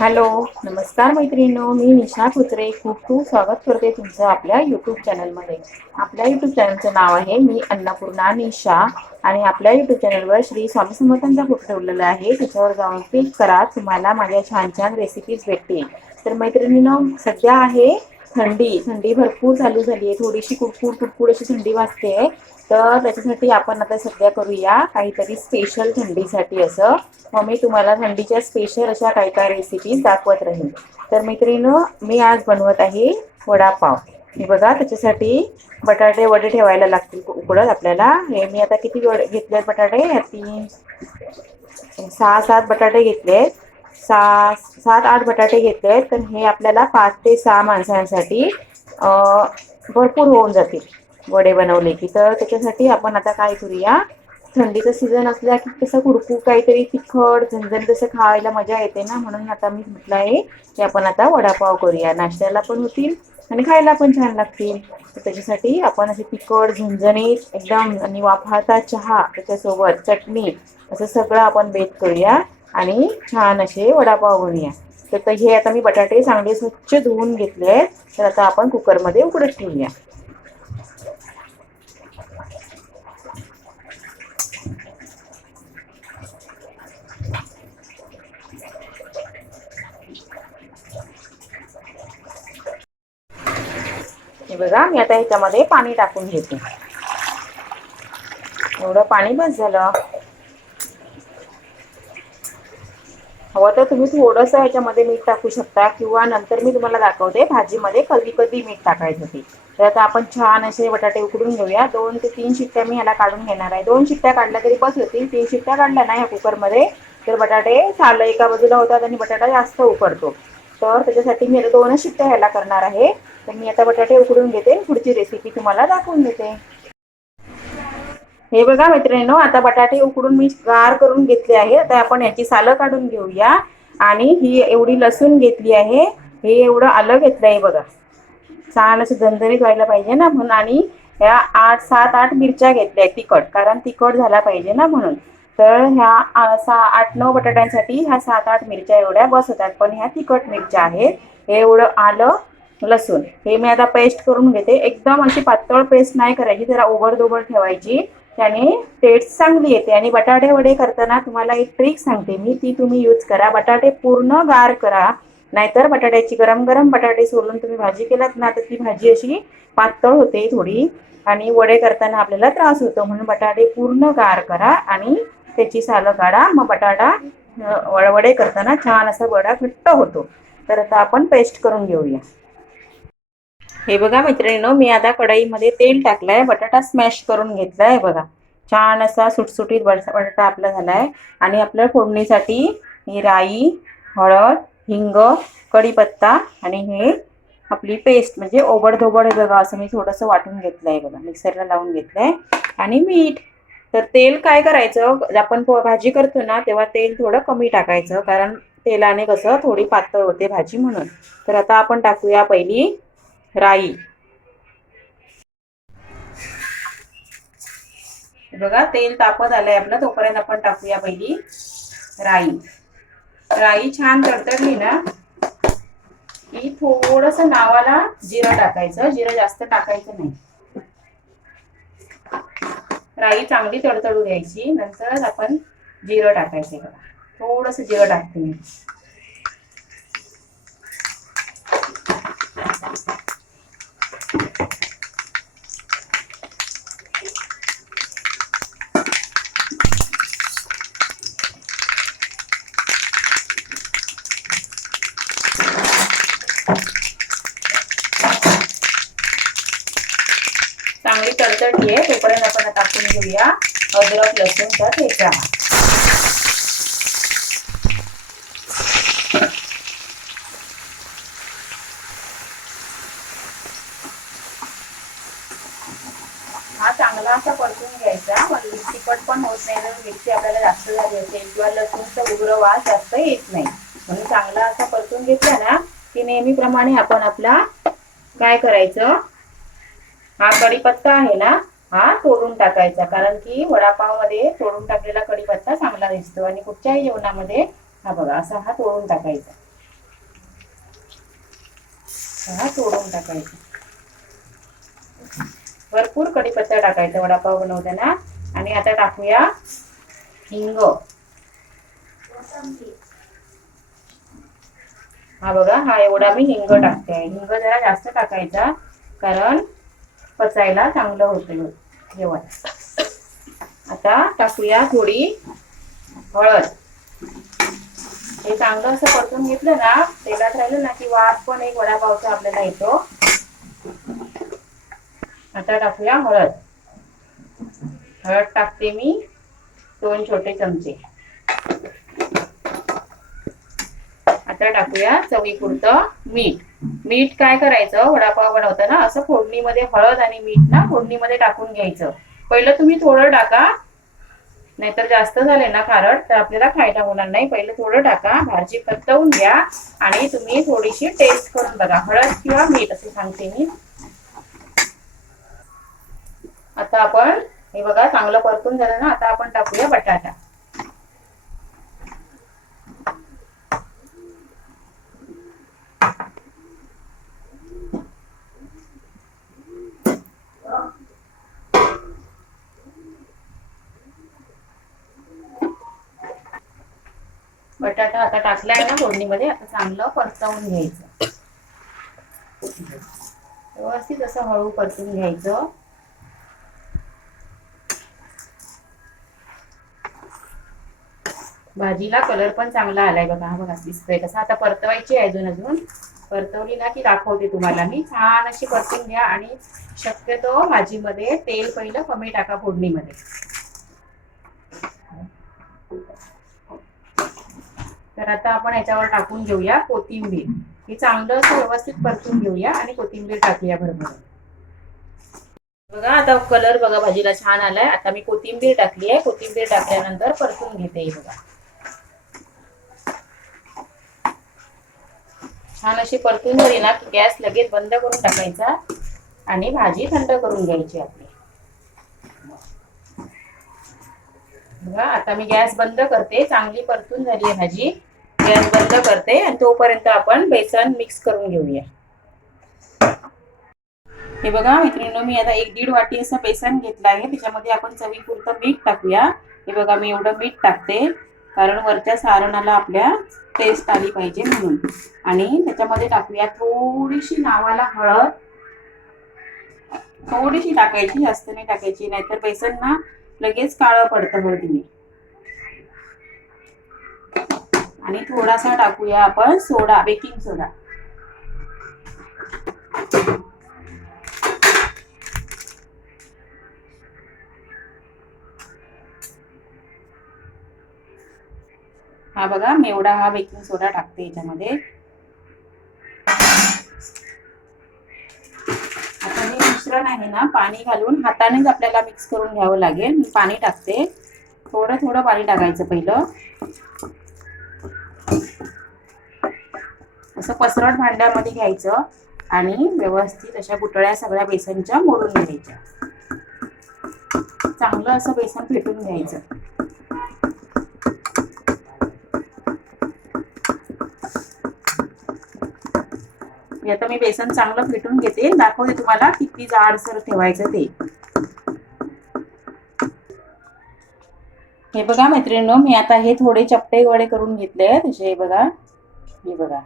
Hello. नमस्कार मैत्रिणींनो मी निशा कुत्रे. खूप खूप स्वागत करते तुमचं आपल्या यूट्यूब चॅनलमध्ये आपल्या यूट्यूब चॅनलचं नाव आहे मी अन्नपूर्णा निशा आणि आपल्या यूट्यूब चॅनलवर श्री स्वामी समर्थांचा फोटो ठेवलेला आहे. त्याच्यावर जाऊन क्लिक करा. तुम्हाला माझ्या छान छान रेसिपीज भेटतील. तर मैत्रिणींनो सध्या आहे थंडी थंडी भरपूर चालू झाली आहे थोडीशी कुडकुड कुडकुड अशी थंडी वाजते. तर त्याच्यासाठी आपण आता सध्या करूया काहीतरी स्पेशल थंडीसाठी असं. मग मी तुम्हाला थंडीच्या स्पेशल अशा काही काही रेसिपीज दाखवत राहील तर मैत्रिणीनं मी आज बनवत आहे वडापाव. हे बघा त्याच्यासाठी बटाटे वडे ठेवायला लागतील उकडत आपल्याला. हे मी आता किती वडे घेतलेत बटाटे? तीन सहा सात बटाटे घेतलेत. सहा सात आठ बटाटे घेतलेत तर हे आपल्याला पाच ते सहा माणसांसाठी भरपूर होऊन जातील वडे बनवले की. तर त्याच्यासाठी आपण आता काय करूया? थंडीचं सीझन असल्या की कसं कुरकू काहीतरी तिखट झणझण तसं खायला मजा येते ना? म्हणून आता मी म्हटलं आहे की आपण आता वडापाव करूया. नाश्त्याला पण होतील आणि खायला पण छान लागतील. तर त्याच्यासाठी आपण असे तिखट झणझणीत एकदम आणि वाफाता चहा त्याच्यासोबत चटणी असं सगळं आपण बेत करूया. आणि छान असे वडापाव बनूया तर हे आता मी बटाटे चांगले स्वच्छ धुवून घेतले आहेत. तर आता आपण कुकरमध्ये उकडत ठेवूया. बघा मी आता ह्याच्यामध्ये पाणी टाकून घेते. एवढं पाणी बस झालं. हवं तर तुम्ही थोडंसं ह्याच्यामध्ये मीठ टाकू शकता किंवा नंतर मी तुम्हाला दाखवते भाजीमध्ये कधी कधी मीठ टाकायचं ते. तर आता आपण छान असे बटाटे उकडून घेऊया. दोन ते तीन शिट्ट्या मी ह्याला काढून घेणार आहे. दोन शिट्ट्या काढल्या तरी बस होतील. तीन शिट्ट्या काढल्या ना ह्या कुकरमध्ये तर बटाटे सालं एका बाजूला होतात आणि बटाटा जास्त उकडतो. तर त्याच्यासाठी मी आता दोनच शिट्ट्या ह्याला करणार आहे. तर मी आता बटाटे उकडून घेते पुढची रेसिपी तुम्हाला दाखवून देते. हे बघा मैत्रिणींनो आता बटाटे उकडून मी गार करून घेतले आहे. आता आपण याची सालं काढून घेऊया. आणि ही एवढी लसूण घेतली आहे. हे एवढं आलं घेतलं आहे बघा. छान असं दणदणीत व्हायला पाहिजे ना म्हणून. आणि ह्या आठ सात आठ मिरच्या घेतल्या आहेत तिखट कारण तिखट झाला पाहिजे ना म्हणून. तर ह्या सहा आठ नऊ बटाट्यांसाठी ह्या सात आठ मिरच्या एवढ्या बस होतात. पण ह्या तिखट मिरच्या आहेत. हे एवढं आलं लसूण. हे मी आता पेस्ट करून घेते. एकदम अशी पातळ पेस्ट नाही करायची. जरा ओबडधोबड ठेवायची. त्याने टेस्ट चांगली येते. आणि बटाटे वडे करताना तुम्हाला एक ट्रिक सांगते मी. ती तुम्ही यूज करा. बटाटे पूर्ण गार करा. नाहीतर बटाट्याची गरम गरम बटाटे सोलून तुम्ही भाजी केलात ना तर ती भाजी अशी पातळ होते थोडी. आणि वडे करताना आपल्याला त्रास होतो. म्हणून बटाटे पूर्ण गार करा आणि त्याची सालं काढा. मग बटाटा वडे करताना छान असा वडा घट्ट होतो. तर आता आपण पेस्ट करून घेऊया. हे बघा मित्रांनो मी आता कढईमध्ये तेल टाकलंय बटाटा स्मॅश करून घेतलाय बघा. छान असा सुटसुटीत बटाटा आपला झालाय. आणि आपल्या फोडणीसाठी ही राई हळद हिंग कढीपत्ता आणि हे आपली पेस्ट म्हणजे ओबडधोबड हे बघा असं मी थोडंसं वाटून घेतलंय बघा. मिक्सरला लावून घेतलंय. आणि मीठ. तर तेल काय करायचं? आपण भाजी करतो ना तेव्हा तेल थोडं कमी टाकायचं. कारण तेलाने कसं थोडी पातळ होते भाजी म्हणून. तर आता आपण टाकूया पहिली राई. बघा तेल तापत आलंय आपलं. तोपर्यंत आपण टाकूया पहिली राई. राई छान तडतडली ना की थोडस नावाला जिरं टाकायचं. जिरं जास्त टाकायचं नाही. राई चांगली तडतडू द्यायची. नंतर आपण जिरं टाकायचं बघा. थोडस जिरं टाकते मी चांगली तडतडली आहे तोपर्यंत आपण टाकून घेऊया अद्रक लसूणचा ठेचा हा चांगला असा परतून घ्यायचा. म्हणजे तिखट पण होत नाही जर मिरची आपल्याला जास्त झाली असेल किंवा लसूणचा उग्र वास जास्त येत नाही. म्हणून चांगला असा परतून घेतला ना की नेहमीप्रमाणे आपण आपला काय करायचं? हा कढीपत्ता आहे ना हा तोडून टाकायचा. कारण की वडापावमध्ये तोडून टाकलेला कढीपत्ता चांगला दिसतो आणि कुठच्याही जेवणामध्ये हा बघा असा हा तोडून टाकायचा. हा तोडून टाकायचा. भरपूर कढीपत्ता टाकायचा वडापाव बनवताना. आणि आता टाकूया हिंग. हा बघा हा एवढा मी हिंग टाकते. हिंग जरा जास्त टाकायचा कारण पचायला चांगलं होतं जेवण. आता टाकूया थोडी हळद. हे चांगलं असं परतून घेतलं ना तेलात राहिलं ना की वास पण एक वडापावचा आपल्याला येतो. आता टाकूया हळद. हळद टाकते मी दोन छोटे चमचे. आता टाकूया चवीपुरतं मीठ. मीठ काय करायचं? वडापाव बनवताना असं फोडणीमध्ये हळद आणि मीठ ना फोडणीमध्ये टाकून घ्यायचं. पहिलं तुम्ही थोडं टाका. नाहीतर जास्त झाले ना खारट तर आपल्याला खायला होणार नाही. पहिलं थोडं टाका भाजी परतवून घ्या आणि तुम्ही थोडीशी टेस्ट करून बघा. हळद किंवा मीठ असे सांगते मी. आता आपण हे बघा चांगलं परतून झालं ना आता आपण टाकूया बटाटा. बटाटा आता टाकलाय ना फोडणीमध्ये आता चांगलं परतवून घ्यायचं. व्यवस्थित असं हळू परतून घ्यायचं. भाजीला कलर पण चांगला आलाय बघा हा बघा दिसतोय कसा आता परतवायची आहे अजून अजून. परतवली ना की दाखवते तुम्हाला मी. छान अशी परतून घ्या आणि शक्यतो भाजीमध्ये तेल पहिलं कमी टाका फोडणीमध्ये. तर आता आपण याच्यावर टाकून घेऊया कोथिंबीर. हे चांगलं असं व्यवस्थित परतून घेऊया आणि कोथिंबीर टाकूया भरभर बघा आता कलर बघा भाजीला छान आलाय. आता मी कोथिंबीर टाकली आहे. कोथिंबीर टाकल्यानंतर परतून घेते बघा. छान अशी परतून झाली ना की गॅस लगेच बंद करून टाकायचा आणि भाजी थंड करून घ्यायची आपली. बघा आता मी गॅस बंद करते. चांगली परतून झाली आहे भाजी. गॅस बंद करते आणि तोपर्यंत आपण बेसन मिक्स करून घेऊया. हे बघा मित्रांनो मी आता एक दीड वाटी असं बेसन घेतलं आहे. त्याच्यामध्ये आपण चवीपुरतं मीठ टाकूया. हे बघा मी एवढं मीठ टाकते. कारण वरच्या सारणाला आपल्या टेस्ट आली पाहिजे म्हणून. आणि त्याच्यामध्ये टाकूया थोडीशी नावाला हळद. थोडीशी टाकायची जास्त नाही टाकायची. नाहीतर बेसन ना लगेच काळं पडतं हळदीने. आणि थोडासा टाकूया आपण सोडा बेकिंग सोडा. हा बघा मेवडा हा बेकिंग सोडा टाकते याच्यामध्ये. आता हे मिश्रण आहे ना पाणी घालून हातानेच आपल्याला मिक्स करून घ्यावं लागेल. मी पाणी टाकते. थोडं थोडं पाणी टाकायचं पहिलं. असं पसरट भांड्यामध्ये घ्यायचं आणि व्यवस्थित अशा गुटळ्या सगळ्या बेसनच्या मोडून घ्यायच्या. चांगलं असं बेसन फेटून घ्यायचं. मी आता मी बेसन चांगलं फेटून घेते. दाखवते तुम्हाला किती जाडसर ठेवायचं ते. हे बघा मैत्रिणी मी आता हे थोडे चपटे वडे करून घेतले आहेत असे बघा. हे बघा.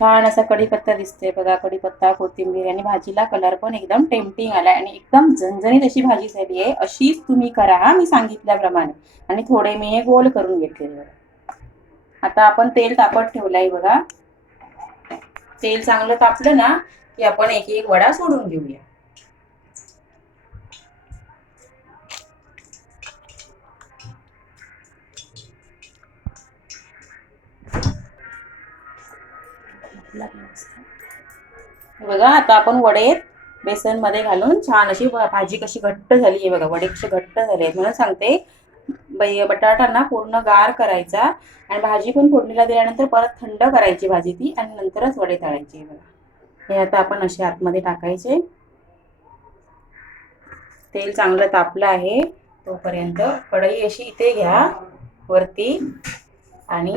छान असा कढीपत्ता दिसते बघा कढीपत्ता कोथिंबीर आणि भाजीला कलर पण एकदम टेम्पटिंग आलाय आणि एकदम झणझणीत अशी भाजी झाली आहे. अशीच तुम्ही करा हा मी सांगितल्याप्रमाणे. आणि थोडे मी हे गोल करून घेतलेले बघा. आता आपण तेल तापत ठेवलंय बघा. तेल चांगलं तापलं ना की आपण एक एक वडा सोडून घेऊया बघा आता आपण वडे बेसनमध्ये घालून छान अशी भाजी कशी घट्ट झाली आहे बघा वडे कसे घट्ट झाले आहेत. म्हणून सांगते बै- बटाटा ना पूर्ण गार करायचा आणि भाजी पण फोडणीला दिल्यानंतर परत थंड करायची भाजी ती आणि नंतरच वडे तळायचे बघा. हे आता आपण असे आतमध्ये टाकायचे. तेल चांगलं तापलं आहे तोपर्यंत कढई अशी इथे घ्या वरती आणि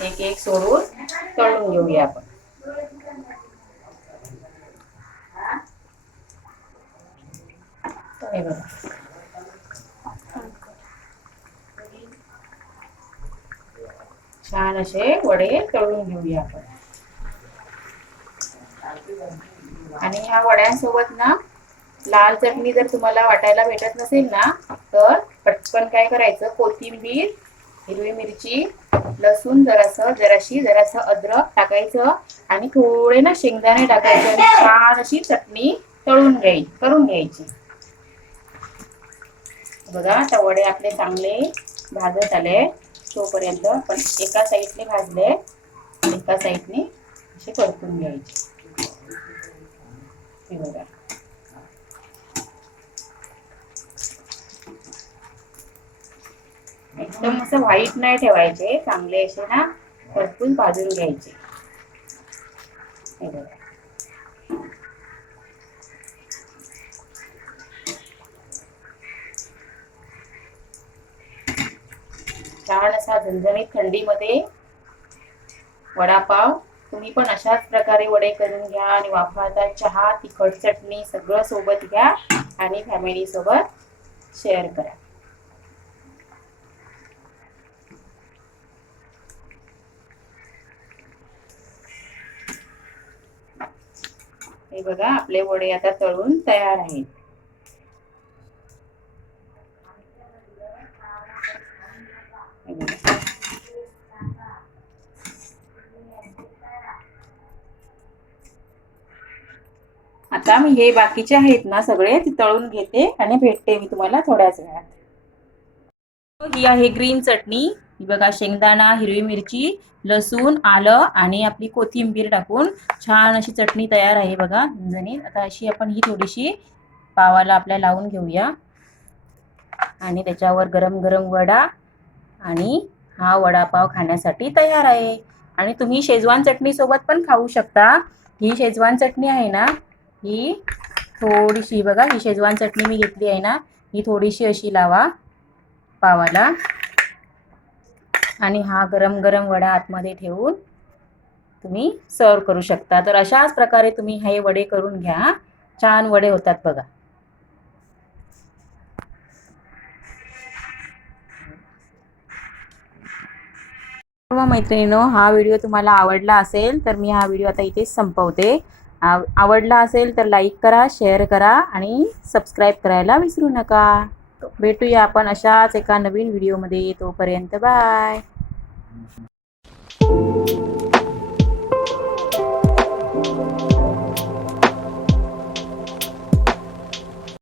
एक एक सोडून तळून घेऊया आपण. छान असे वडे तळून घेऊया आपण. आणि ह्या वड्यांसोबत ना लाल चटणी जर तुम्हाला वाटायला भेटत नसेल ना तर पटकन काय करायचं? कोथिंबीर हिरवी मिरची लसूण जरासं जराशी जरासं अद्रक टाकायचं आणि थोडे ना शेंगदाणे टाकायचे आणि छान अशी चटणी तळून घ्याय करून घ्यायची. बघा आता वडे आपले चांगले भाजत आले. तोपर्यंत पण एका साईडने भाजले एका साईडने असे परतून घ्यायचे. हे बघा. एकदम असं व्हाईट नाही ठेवायचे चांगले असे ना भरपूर भाजून घ्यायचे. हे बघा. छान असा झणझणीत थंडीमध्ये वडापाव. तुम्ही पण अशाच प्रकारे वडे करून घ्या आणि वापरता चहा तिखट चटणी सगळं सोबत घ्या आणि फॅमिली सोबत शेअर करा. हे बघा आपले वडे आता तळून तयार आहेत. आता मी हे बाकीचे आहेत ना सगळे ते तळून घेते आणि भेटते मी तुम्हाला थोड्याच वेळात. ही आहे ग्रीन चटणी. बघा शेंगदाणा हिरवी मिरची लसूण आलं आणि आपली कोथिंबीर टाकून छान अशी चटणी तयार आहे बघा झणझणीत आता अशी आपण ही थोडीशी पावाला आपल्या लावून घेऊया. आणि त्याच्यावर गरम गरम वडा आणि हा वडापाव खाण्यासाठी तयार आहे. आणि तुम्ही शेजवान चटणीसोबत पण खाऊ शकता. ही शेजवान चटणी आहे ना ही थोडीशी बघा ही शेजवान चटणी मी घेतली आहे ना ही थोडीशी अशी लावा पावाला. आणि हा गरम गरम वडा आतमध्ये ठेवून तुम्ही सर्व करू शकता. तर अशाच प्रकारे तुम्ही हे वडे करून घ्या. छान वडे होतात बघा. सर्व मैत्रिणीनो हा व्हिडिओ तुम्हाला आवडला असेल तर मी हा व्हिडिओ आता इथेच संपवते. आव- आवडला असेल तर लाईक करा शेअर करा आणि सबस्क्राईब करायला विसरू नका. भेटूया आपण अशाच एका नवीन व्हिडिओमध्ये. तोपर्यंत बाय Thank you.